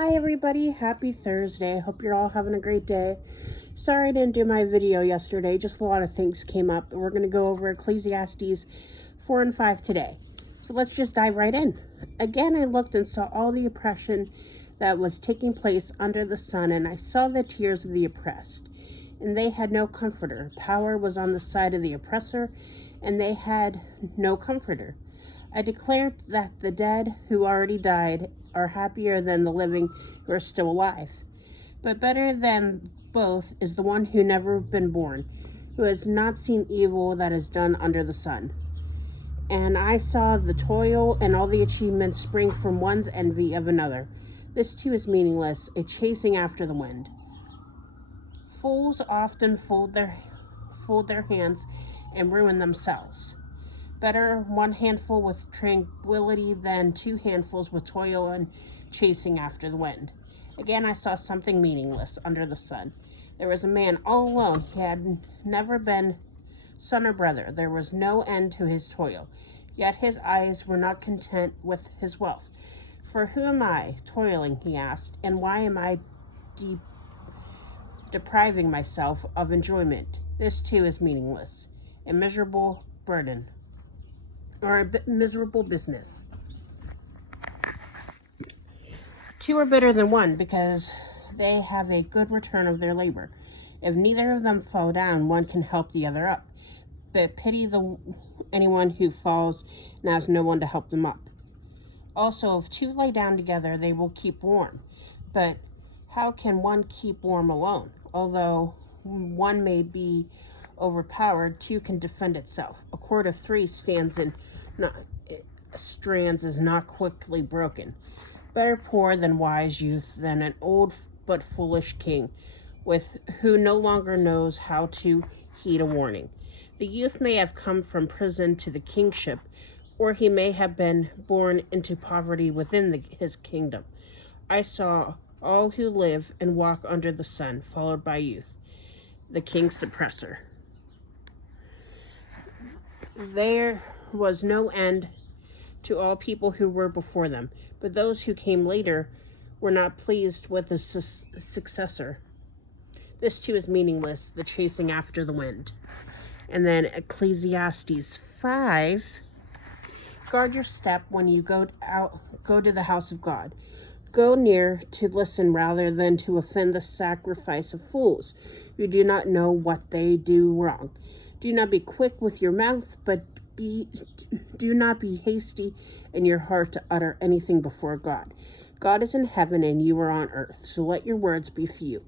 Hi everybody, happy Thursday. Hope you're all having a great day. Sorry I didn't do my video yesterday, just a lot of things came up. We're going to go over Ecclesiastes 4 and 5 today. So let's just dive right in. Again, I looked and saw all the oppression that was taking place under the sun, and I saw the tears of the oppressed, and they had no comforter. Power was on the side of the oppressor, and they had no comforter. I declared that the dead who already died are happier than the living who are still alive. But better than both is the one who never been born, who has not seen evil that is done under the sun. And I saw the toil and all the achievements spring from one's envy of another. This too is meaningless, a chasing after the wind. Fools often fold their hands and ruin themselves. Better one handful with tranquility than two handfuls with toil and chasing after the wind. Again, I saw something meaningless under the sun. There was a man all alone. He had never been son or brother. There was no end to his toil. Yet his eyes were not content with his wealth. For who am I, toiling, he asked, and why am I depriving myself of enjoyment? This too is meaningless, a miserable burden, or a miserable business. Two are better than one because they have a good return of their labor. If neither of them fall down, one can help the other up. But pity anyone who falls and has no one to help them up. Also, if two lie down together, they will keep warm. But how can one keep warm alone? Although one may be overpowered, two can defend itself. A cord of three strands is not quickly broken. Better poor than wise youth than an old but foolish king, who no longer knows how to heed a warning. The youth may have come from prison to the kingship, or he may have been born into poverty within his kingdom. I saw all who live and walk under the sun, followed by youth, the king's suppressor. There was no end to all people who were before them, but those who came later were not pleased with the successor. This too is meaningless, the chasing after the wind. And then Ecclesiastes 5, guard your step when you go to the house of God. Go near to listen rather than to offend the sacrifice of fools who do not know what they do wrong. Do not be quick with your mouth, but do not be hasty in your heart to utter anything before God. God is in heaven and you are on earth, so let your words be few.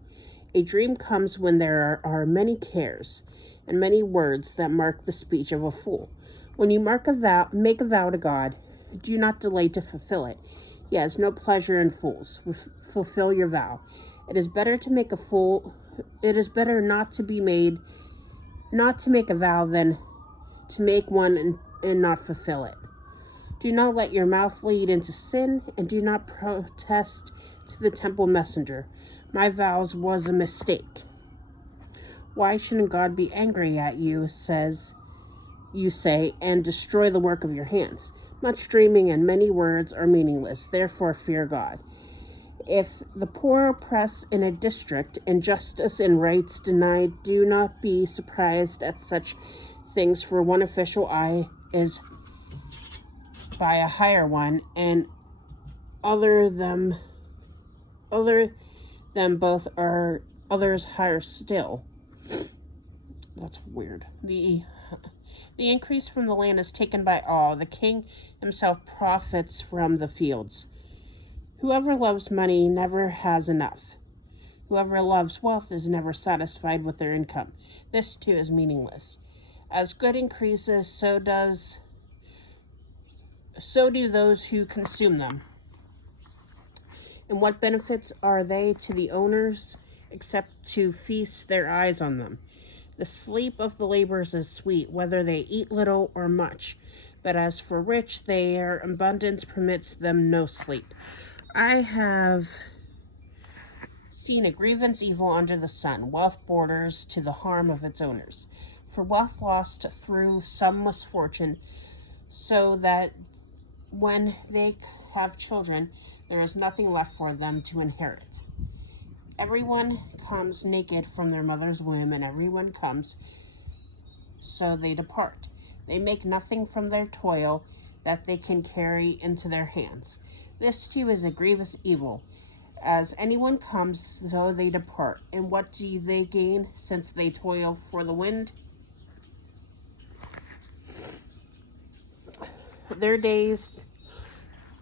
A dream comes when there are many cares and many words that mark the speech of a fool. When you make a vow to God, do not delay to fulfill it. He has no pleasure in fools. Fulfill your vow. It is better not to make a vow than to make one and not fulfill it. Do not let your mouth lead into sin, and do not protest to the temple messenger. My vows was a mistake. Why shouldn't God be angry at you, you say, and destroy the work of your hands? Much dreaming and many words are meaningless, therefore fear God. If the poor are oppressed in a district, and justice and rights denied, do not be surprised at such things, for one official eye is by a higher one, and others higher still. That's weird. The increase from the land is taken by all. The king himself profits from the fields. Whoever loves money never has enough. Whoever loves wealth is never satisfied with their income. This too is meaningless. As good increases, so do those who consume them. And what benefits are they to the owners except to feast their eyes on them? The sleep of the laborers is sweet, whether they eat little or much. But as for rich, their abundance permits them no sleep. I have seen a grievous evil under the sun. Wealth borders to the harm of its owners. For wealth lost through some misfortune, so that when they have children, there is nothing left for them to inherit. Everyone comes naked from their mother's womb, and everyone comes, so they depart. They make nothing from their toil that they can carry into their hands. This too is a grievous evil. As anyone comes, so they depart. And what do they gain, since they toil for the wind?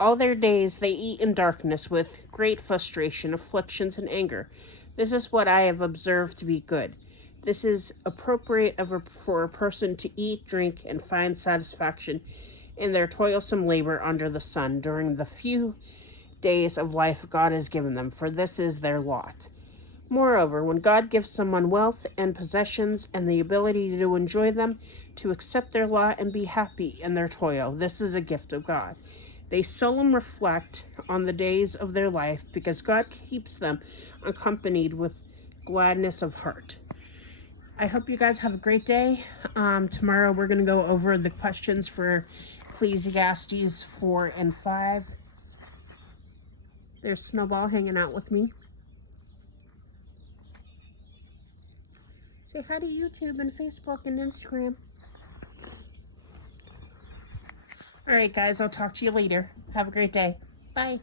All their days they eat in darkness, with great frustration, afflictions, and anger. This is what I have observed to be good. This is appropriate for a person to eat, drink, and find satisfaction in their toilsome labor under the sun during the few days of life God has given them, for this is their lot. Moreover, when God gives someone wealth and possessions and the ability to enjoy them, to accept their lot and be happy in their toil, this is a gift of God. They seldom reflect on the days of their life, because God keeps them accompanied with gladness of heart. I hope you guys have a great day. Tomorrow we're going to go over the questions for Ecclesiastes 4 and 5. There's Snowball hanging out with me. Say hi to YouTube and Facebook and Instagram. Alright guys, I'll talk to you later. Have a great day. Bye.